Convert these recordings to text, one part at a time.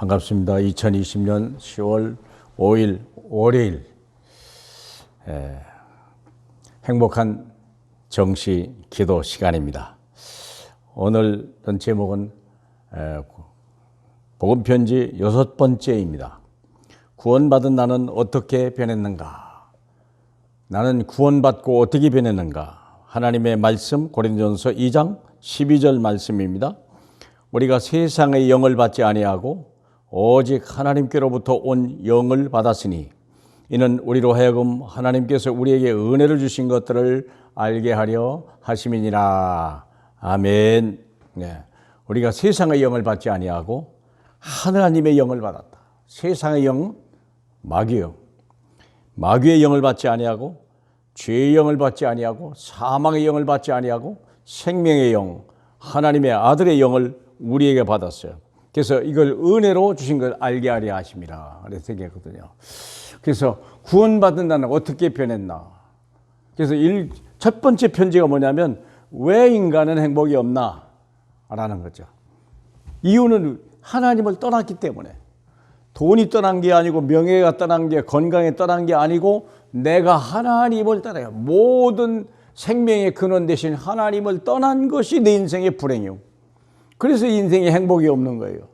반갑습니다. 2020년 10월 5일 월요일 행복한 정시 기도 시간입니다. 오늘은 제목은 복음편지 6번째입니다. 구원받은 나는 어떻게 변했는가? 나는 구원받고 어떻게 변했는가? 하나님의 말씀 고린도전서 2장 12절 말씀입니다. 우리가 세상의 영을 받지 아니하고 오직 하나님께로부터 온 영을 받았으니 이는 우리로 하여금 하나님께서 우리에게 은혜를 주신 것들을 알게 하려 하심이니라. 아멘. 네. 우리가 세상의 영을 받지 아니하고 하나님의 영을 받았다. 세상의 영, 마귀의 영. 마귀의 영을 받지 아니하고 죄의 영을 받지 아니하고 사망의 영을 받지 아니하고 생명의 영, 하나님의 아들의 영을 우리에게 받았어요. 그래서 이걸 은혜로 주신 걸 알게 하려 하심이라. 그래서 생각했거든요. 그래서 구원받은 나는 어떻게 변했나. 그래서 첫 번째 편지가 뭐냐면 왜 인간은 행복이 없나? 라는 거죠. 이유는 하나님을 떠났기 때문에. 돈이 떠난 게 아니고 명예가 떠난 게 건강이 떠난 게 아니고 내가 하나님을 떠나요. 모든 생명의 근원 되신 하나님을 떠난 것이 내 인생의 불행이요. 그래서 인생에 행복이 없는 거예요.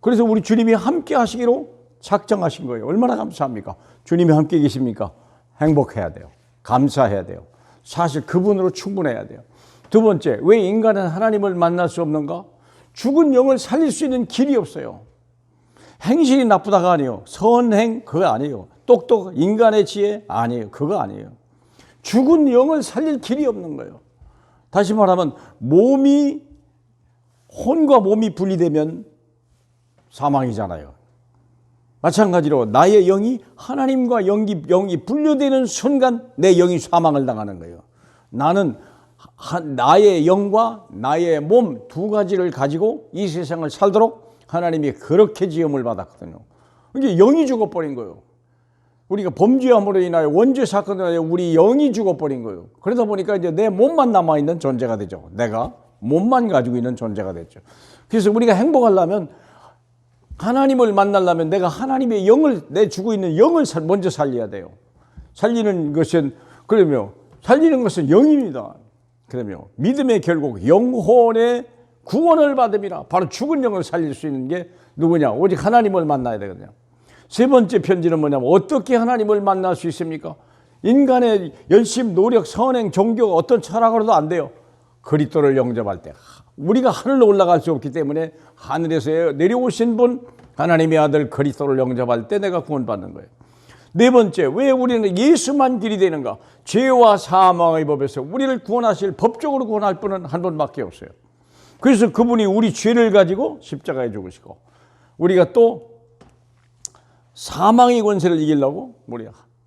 그래서 우리 주님이 함께 하시기로 작정하신 거예요. 얼마나 감사합니까? 주님이 함께 계십니까? 행복해야 돼요. 감사해야 돼요. 사실 그분으로 충분해야 돼요. 두 번째, 왜 인간은 하나님을 만날 수 없는가? 죽은 영을 살릴 수 있는 길이 없어요. 행실이 나쁘다가 아니에요. 선행 그거 아니에요. 똑똑 인간의 지혜 아니에요. 그거 아니에요. 죽은 영을 살릴 길이 없는 거예요. 다시 말하면 혼과 몸이 분리되면 사망이잖아요. 마찬가지로 나의 영이 하나님과 영이 분리되는 순간 내 영이 사망을 당하는 거예요. 나는 나의 영과 나의 몸 두 가지를 가지고 이 세상을 살도록 하나님이 그렇게 지음을 받았거든요. 이게 영이 죽어버린 거예요. 우리가 범죄함으로 인하여 원죄 사건으로 인하여 우리 영이 죽어버린 거예요. 그러다 보니까 이제 내 몸만 남아있는 존재가 되죠. 내가 몸만 가지고 있는 존재가 됐죠. 그래서 우리가 행복하려면 하나님을 만나려면 내가 하나님의 영을 내 주고 있는 영을 먼저 살려야 돼요. 살리는 것은 영입니다. 그러면 믿음의 결국 영혼의 구원을 받음이라. 바로 죽은 영을 살릴 수 있는 게 누구냐? 오직 하나님을 만나야 되거든요. 세 번째 편지는 뭐냐면 어떻게 하나님을 만날 수 있습니까? 인간의 열심, 노력, 선행, 종교가 어떤 철학으로도 안 돼요. 그리스도를 영접할 때. 우리가 하늘로 올라갈 수 없기 때문에 하늘에서 내려오신 분 하나님의 아들 그리스도를 영접할 때 내가 구원받는 거예요. 네 번째, 왜 우리는 예수만 길이 되는가? 죄와 사망의 법에서 우리를 구원하실, 법적으로 구원할 분은 한 분밖에 없어요. 그래서 그분이 우리 죄를 가지고 십자가에 죽으시고 우리가 또 사망의 권세를 이기려고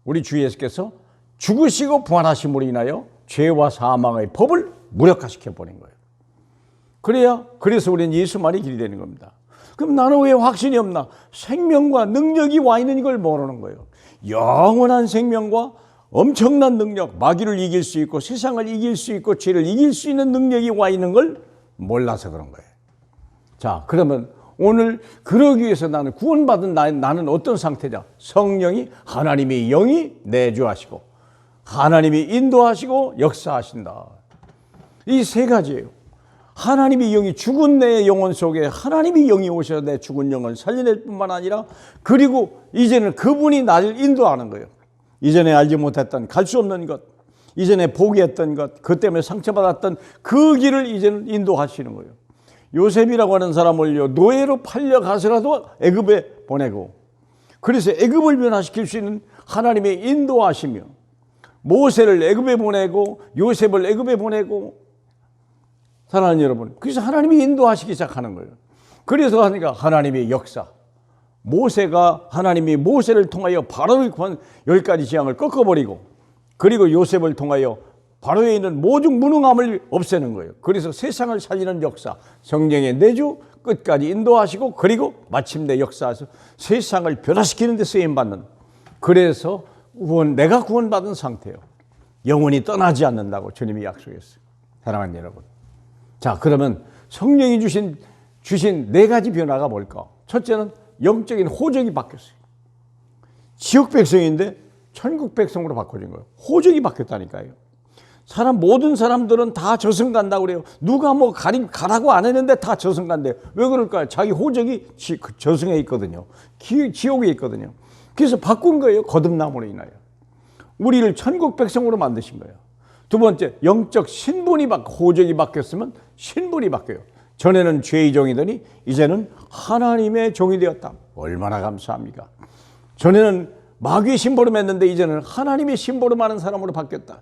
우리 주 예수께서 죽으시고 부활하심으로 인하여 죄와 사망의 법을 무력화시켜 버린 거예요. 그래서 우리는 예수만이 길이 되는 겁니다. 그럼 나는 왜 확신이 없나? 생명과 능력이 와 있는 이걸 모르는 거예요. 영원한 생명과 엄청난 능력, 마귀를 이길 수 있고 세상을 이길 수 있고 죄를 이길 수 있는 능력이 와 있는 걸 몰라서 그런 거예요. 자, 그러면 오늘 그러기 위해서 나는 구원받은 나는 어떤 상태냐? 성령이 하나님의 영이 내주하시고 하나님이 인도하시고 역사하신다. 이 세 가지예요. 하나님의 영이 죽은 내 영혼 속에 하나님의 영이 오셔서 내 죽은 영을 살려낼 뿐만 아니라 그리고 이제는 그분이 나를 인도하는 거예요. 이전에 알지 못했던 갈 수 없는 것, 이전에 포기했던 것, 그 때문에 상처받았던 그 길을 이제는 인도하시는 거예요. 요셉이라고 하는 사람을 노예로 팔려가서라도 애굽에 보내고 그래서 애굽을 변화시킬 수 있는 하나님의 인도하시며 모세를 애굽에 보내고 요셉을 애굽에 보내고 사랑하는 여러분, 그래서 하나님이 인도하시기 시작하는 거예요. 그래서 하니까 하나님의 역사, 하나님이 모세를 통하여 바로의 10가지 재앙을 꺾어버리고 그리고 요셉을 통하여 바로에 있는 모든 무능함을 없애는 거예요. 그래서 세상을 살리는 역사, 성령의 내주 끝까지 인도하시고 그리고 마침내 역사에서 세상을 변화시키는 데 쓰임받는, 그래서 내가 구원받은 상태예요. 영원히 떠나지 않는다고 주님이 약속했어요. 사랑하는 여러분, 자, 그러면 성령이 주신 네 가지 변화가 뭘까? 첫째는 영적인 호적이 바뀌었어요. 지역 백성인데 천국 백성으로 바꿔진 거예요. 호적이 바뀌었다니까요. 모든 사람들은 다 저승 간다고 그래요. 누가 뭐 가라고 안 했는데 다 저승 간대요. 왜 그럴까요? 자기 호적이 저승에 있거든요. 지옥에 있거든요. 그래서 바꾼 거예요. 거듭남으로 인하여. 우리를 천국 백성으로 만드신 거예요. 두 번째, 영적 신분이 호적이 바뀌었으면 신분이 바뀌어요. 전에는 죄의 종이더니 이제는 하나님의 종이 되었다. 얼마나 감사합니까? 전에는 마귀의 심부름했는데 이제는 하나님의 심부름하는 사람으로 바뀌었다.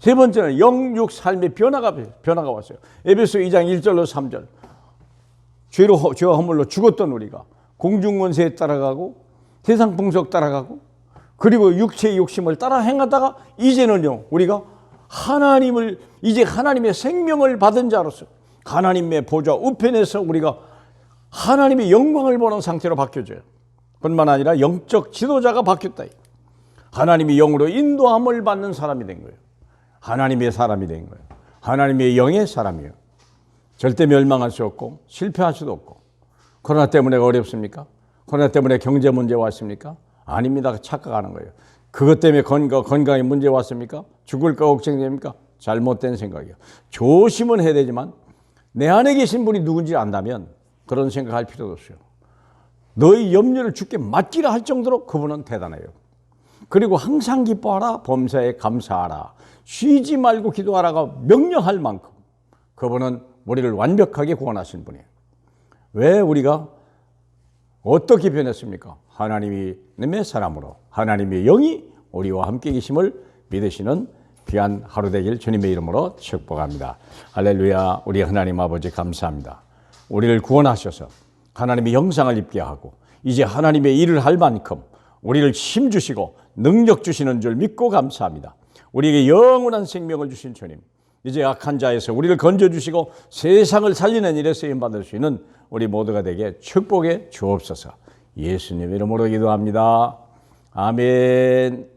세 번째는 영육 삶의 변화가 왔어요. 에베소 2장 1절로 3절. 죄와 허물로 죽었던 우리가 공중권세에 따라가고 세상 풍속 따라가고 그리고 육체의 욕심을 따라 행하다가 이제는요, 우리가 이제 하나님의 생명을 받은 자로서 하나님의 보좌 우편에서 우리가 하나님의 영광을 보는 상태로 바뀌어져요. 뿐만 아니라 영적 지도자가 바뀌었다. 하나님의 영으로 인도함을 받는 사람이 된 거예요. 하나님의 사람이 된 거예요. 하나님의 영의 사람이에요. 절대 멸망할 수 없고 실패할 수도 없고. 코로나 때문에 어렵습니까? 코로나 때문에 경제 문제 왔습니까? 아닙니다. 착각하는 거예요. 그것 때문에 건강에 문제 왔습니까? 죽을까 걱정됩니까? 잘못된 생각이에요. 조심은 해야 되지만 내 안에 계신 분이 누군지 안다면 그런 생각할 필요도 없어요. 너의 염려를 주께 맡기라 할 정도로 그분은 대단해요. 그리고 항상 기뻐하라, 범사에 감사하라, 쉬지 말고 기도하라가 명령할 만큼 그분은 우리를 완벽하게 구원하신 분이에요. 왜 우리가 어떻게 변했습니까? 하나님의 사람으로 하나님의 영이 우리와 함께 계심을 믿으시는 귀한 하루 되길 주님의 이름으로 축복합니다. 할렐루야. 우리 하나님 아버지 감사합니다. 우리를 구원하셔서 하나님의 형상을 입게 하고 이제 하나님의 일을 할 만큼 우리를 힘주시고 능력 주시는 줄 믿고 감사합니다. 우리에게 영원한 생명을 주신 주님, 이제 악한 자에서 우리를 건져주시고 세상을 살리는 일에 쓰임받을 수 있는 우리 모두가 되게 축복해 주옵소서. 예수님 이름으로 기도합니다. 아멘.